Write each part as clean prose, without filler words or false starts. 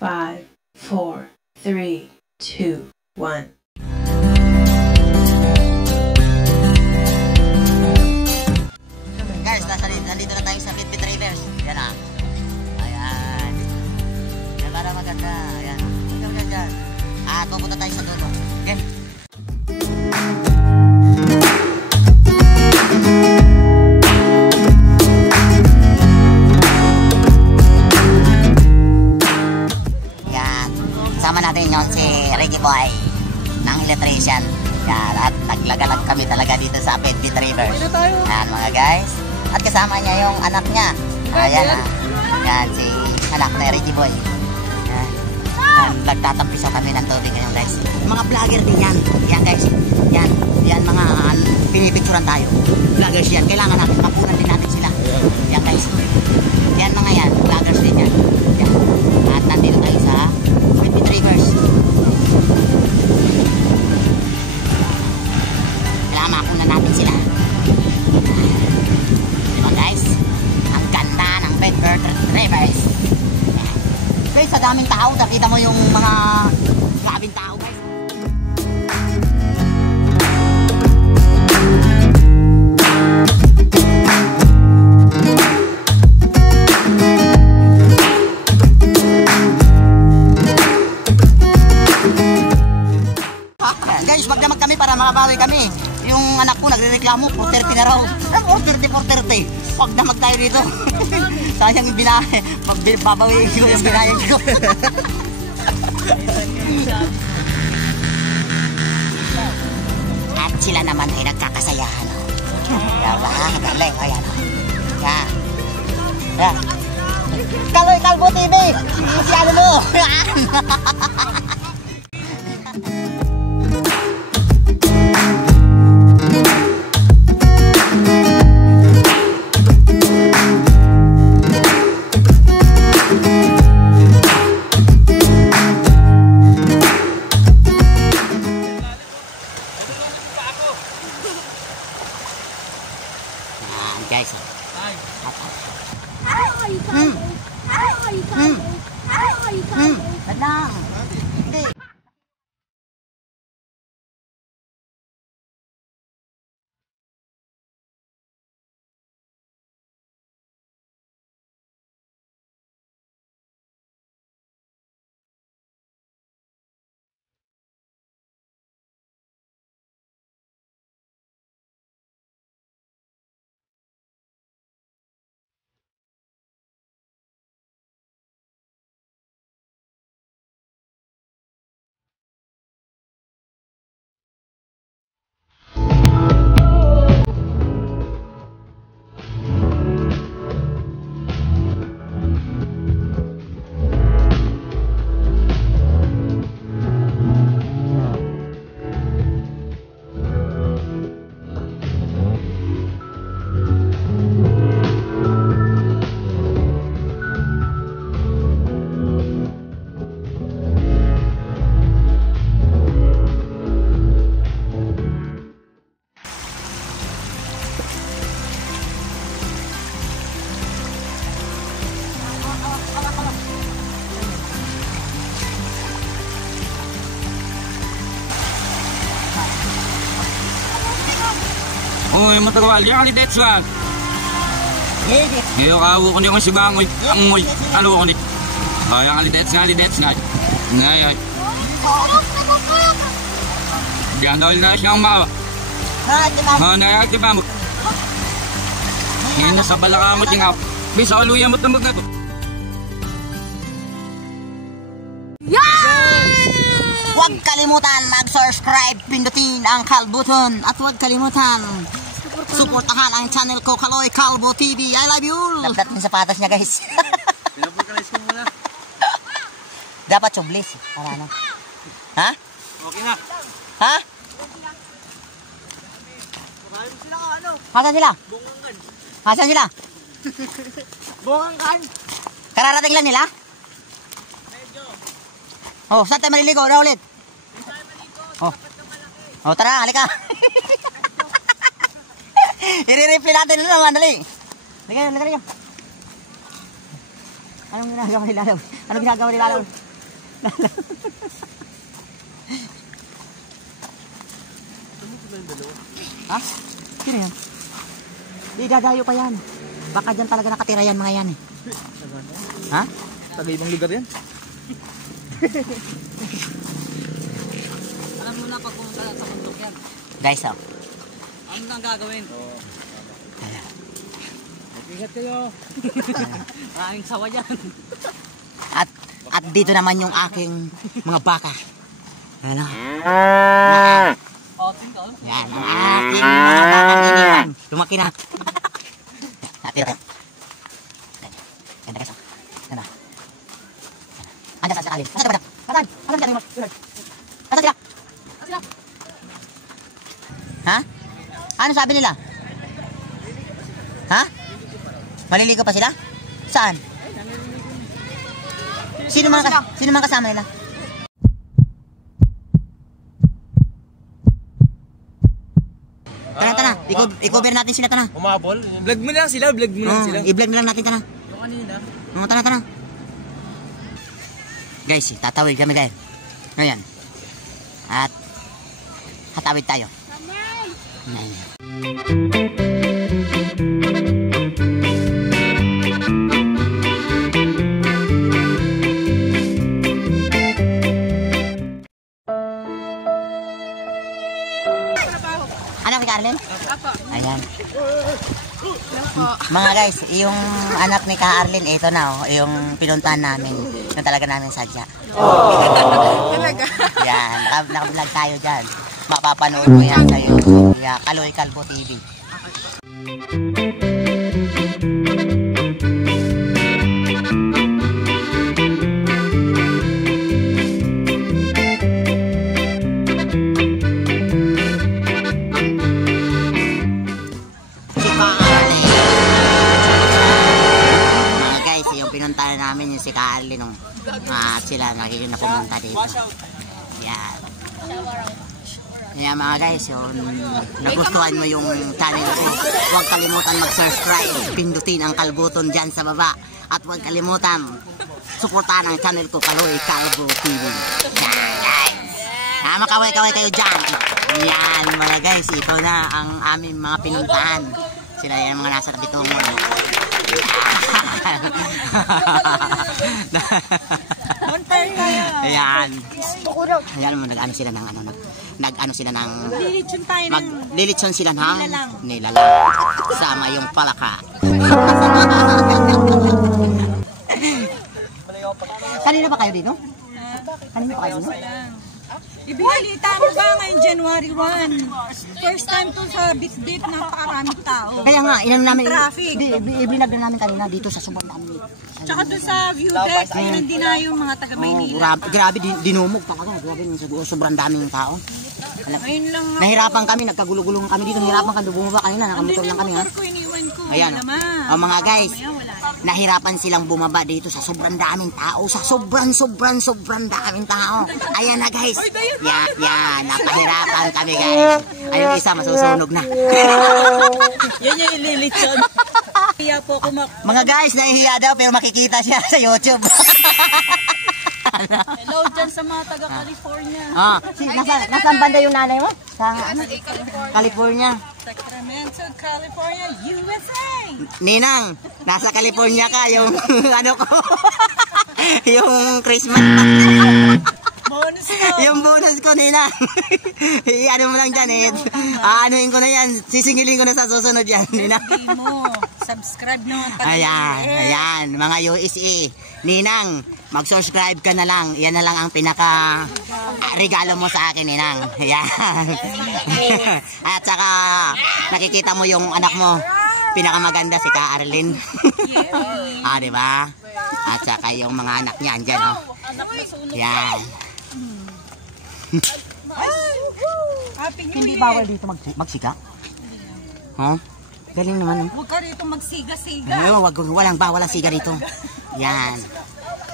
5, 4, 3, 2, 1. Guys, nandito na tayo sa Bitbit Rivers. Yan na. Ayan. Yan para maganda. Ayan. Maganda dyan. At pupunta tayo sa dulo. Yan. Sama natin yon si Reggie Boy ng electrician. Yan, at naglagalag kami talaga dito sa Bitbit Rivers. Yan mga guys. At kasama niya yung anak niya. Ayan ah. Yan si anak na Reggie Boy. Yan. Nagtatampiso kami ng tubig ngayon guys. Mga vlogger din yan. Yan guys. Yan. Yan mga pinipicturan tayo. Vloggers yan. Kailangan natin mapunan din natin sila. Yan guys. Yan mga yan. Vloggers din yan. Yan. At nandito tayo sa Bitbit Rivers. Kailangan mapunan natin sila. Diba guys? Ang ganda ng Bitbit Rivers. Guys, sa daming tao, nakita mo yung mga grabing tao guys. Guys, magdamag kami para makabawi kami. Yung anak ko nagrereklamo, 4:30 na raw. 4:30. Pagdamag tayo dito. Sayang yung binahe. Babawi ko yung binahe ko. At sila naman ay nagkakasayahan. Diba? Galing. Ayan. Yan. Yan. Kaloy Kalbo TV. Si ano mo. Guys, Badang. Hindi. Oy, matagwal, yan ni Detsuan. Iyo kawo ko ni kung si Bangoy, Angoy, ano ko ni. Ay, ang Lidets nga. Ngay. Diyan daw na siyang mao. Na di ba mo? Yan sa balaka mo tingaw. Bisa aluya mo tambag na to. Huwag kalimutan mag-subscribe, pindutin ang Kalbo button at huwag kalimutan suportahan ang channel ko, Kaloy Kalbo TV. I love you! Dagdag yung sapatos niya guys. Pinapagkalisin mo na. Dapat chublis. Para ano? Ha? Okay na. Ha? Hasan sila? Bungangan. Hasan sila? Bungangan. Kararating lang nila? Medyo. Oh, saan tayo maliligo? Raw ulit? Oh. Oh, tara, halika. I-replay natin naman, dali. Halika kayo. Anong ginagawa ni Lalaw? Anong ginagawa ni Lalaw? Ha? Sino yan? Di dadayo pa yan. Baka dyan talaga nakatira yan mga yan eh. Ha? Taga-ibang lugar yan. Alam mo na pag pumunta sa bundok yan. Guys, oh. Ano nang gagawin? Ayan. Ingat kayo. Maraming sawa dyan. At dito naman yung aking mga baka. Ano? Open ka. Yan, ang aking mga bakang iniwan. Lumaki na. Natira. Ganda guys, oh. Ganda. Andiyan sa alin. Nasaan ba? Nasaan? Nasaan sila? Nasaan sila? Ha? Ano sabi nila? Ha? Maliligo pa sila? Saan? Sino mga kasama nila? Tara. I-cover natin sila, tara. Umabol. Vlog mo lang sila, vlog mo lang sila. I-vlog na lang natin, tara. Yung kanina. Tara. Guys, tatawid kami guys. Ngayon. At hatawid tayo. Nanay. Anak ni Carlin? Apo. Ayan. Mga guys, yung anak ni Carlin, ito na oh, yung pinuntahan namin. Yung talaga namin sadya. Talaga? Yan, naka-vlog tayo dyan. Mapapanood mo yan sa YouTube. Yeah, Kaloy Kalbo TV. Pinuntahan namin yung si Carly nung at sila nagiging na pumunta dito. Yan. Yan mga guys, yun, nagustuhan mo yung channel ko, huwag kalimutan mag-subscribe, pindutin ang kalbuton dyan sa baba, at huwag kalimutan suportahan ang channel ko, Kaloy Kalbo TV. Yan guys. Makaway-kaway kayo dyan. Yan mga guys, ito na ang aming mga pinuntahan. Sila yan mga nasa tabitong mo. Ayan. Ayan mo, nag-ano sila ng ano, nag-ano sila ng lilitsyon sila ng nilalang. Sama yung palaka. Kanina ba kayo dito? Kanina ba kayo dito? Ibinalita mo ba ngayon January 1? First time to sa bit-bit ng pakaraming tao. Kaya nga, inano namin, traffic. Ibinag na namin kanina dito sa sobrang dami. Tsaka doon sa view deck, hindi na yung mga taga Maynila. Grabe, dinumog talaga. Grabe, sobrang daming tao. Ngayon lang nga. Nahirapan kami, nagkagulugulungan kami dito. Nahirapan kami, bumaba kanina, nakamotor lang kami ha. Ko, iniwan ko. Ayan, mga guys, nahirapan silang bumaba dito sa sobrang daming tao. Sa sobrang daming tao. Ayan na guys. Yan, napahirapan kami guys. Ayun isa, masusunog na. Yan yung ililitsyon. Hiya po ako mga guys, nahihiya daw pero makikita siya sa YouTube. Hello dyan sa mga taga California. Nasaan banda yung nanay mo? Sa California. Sacramento, California, USA. Ninang, nasa California ka yung ano ko. Yung Christmas. Bonus ko. Yung bonus ko, Ninang. Ano mo lang dyan eh. Anuin ko na yan. Sisingilin ko na sa susunod yan, Ninang. Subscribe naman. Ayan. Mga USA. Ninang, mag-subscribe ka na lang. Yan na lang ang pinaka regalo mo sa akin, Ninang. Ayan. At saka, nakikita mo yung anak mo. Pinakamaganda si Ka Arlene. Diba? At saka yung mga anak niya andyan, oh. Yan. Hindi bawal dito magsika? Oh? Galing naman. Huwag ka rito magsiga-siga. Ay, walang bawal ang siga rito. Yan.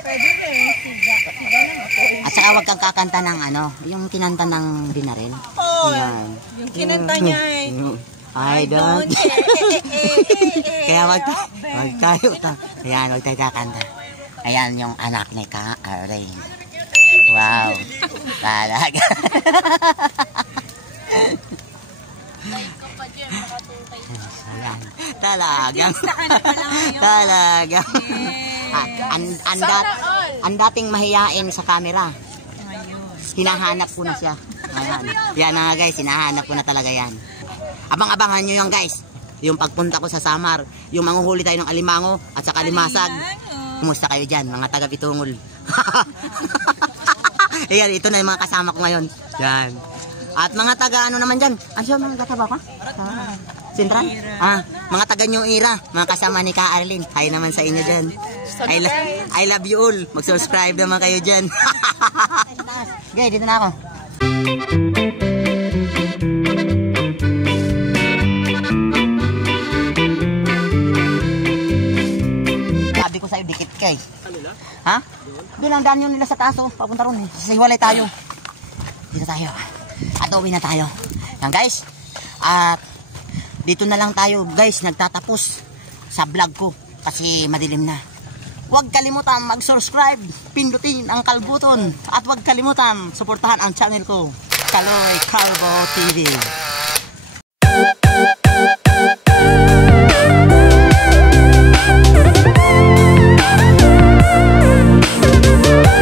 Pwede rin, siga. Siga lang ako. At saka wag kang kakanta ng ano, yung kinanta ng Binarel. Yan. Yung kinanta niya eh. I don't. Kaya wag tayo. Ayan, wag tayo kakanta. Ayan yung anak ni Ka Arlene. Wow. Talaga. Ayan. Talagang. Talagang. Ang dating mahiyain sa camera. Hinahanap ko na siya. Ayan. Yan na nga guys, hinahanap ko na talaga yan. Abang-abangan nyo yan guys. Yung pagpunta ko sa Samar, yung manguhuli tayo ng alimango at saka limasag. Kumusta kayo dyan, mga taga-Bitungol? Ayan, ito na yung mga kasama ko ngayon. Yan. At mga taga ano naman dyan? Ano siya, mga kataba ka? Sintran? Mga taga New Era, mga kasama ni Ka Arlene. Hi naman sa inyo dyan. I love you all. Mag-subscribe naman kayo dyan. Okay, dito na ako. Sabi ko sa'yo, dikit kay. Ha? Doon lang daan yun nila sa taas, oh. Papunta ron eh. Sasiwalay tayo. Dito tayo. At uwi na tayo. Yan guys. At dito na lang tayo guys. Nagtatapos sa vlog ko. Kasi madilim na. Huwag kalimutan mag-subscribe. Pindutin ang kalbuton. At huwag kalimutan suportahan ang channel ko. Kaloy Calvo TV.